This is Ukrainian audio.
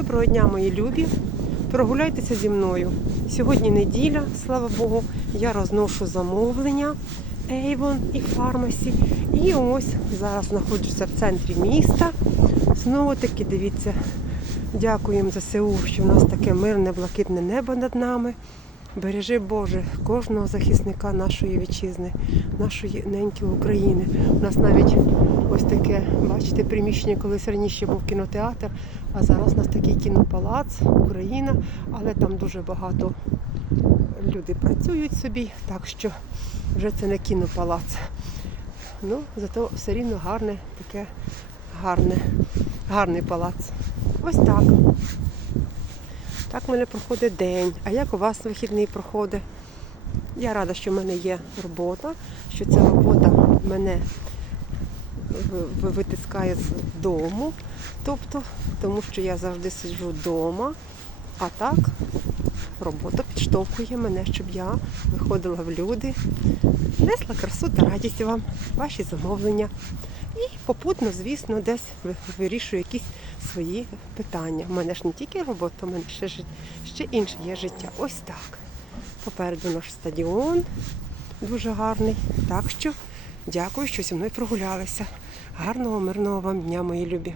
Доброго дня, мої любі. Прогуляйтеся зі мною. Сьогодні неділя, слава Богу, я розношу замовлення Avon і Фармасі. І ось зараз знаходжуся в центрі міста. Знову таки, дивіться, дякуємо ЗСУ, що в нас таке мирне, блакитне небо над нами. Бережи Боже кожного захисника нашої вітчизни, нашої неньки України. У нас навіть ось таке, бачите, приміщення, колись раніше був кінотеатр, а зараз у нас такий кінопалац, Україна, але там дуже багато люди працюють собі, так що вже це не кінопалац. Ну, зато все рівно гарне, таке гарне, гарний палац. Ось так. Так в мене проходить день. А як у вас вихідний проходить? Я рада, що в мене є робота, що ця робота мене ви- ви- витискає з дому, тобто, тому що я завжди сиджу вдома, а так робота підштовхує мене, щоб я виходила в люди, несла красу та радість вам, ваші замовлення. І попутно, звісно, десь вирішую якісь свої питання. У мене ж не тільки робота, у мене ще, ще інше є життя. Ось так. Попереду наш стадіон дуже гарний. Так що дякую, що зі мною прогулялися. Гарного, мирного вам дня, мої любі.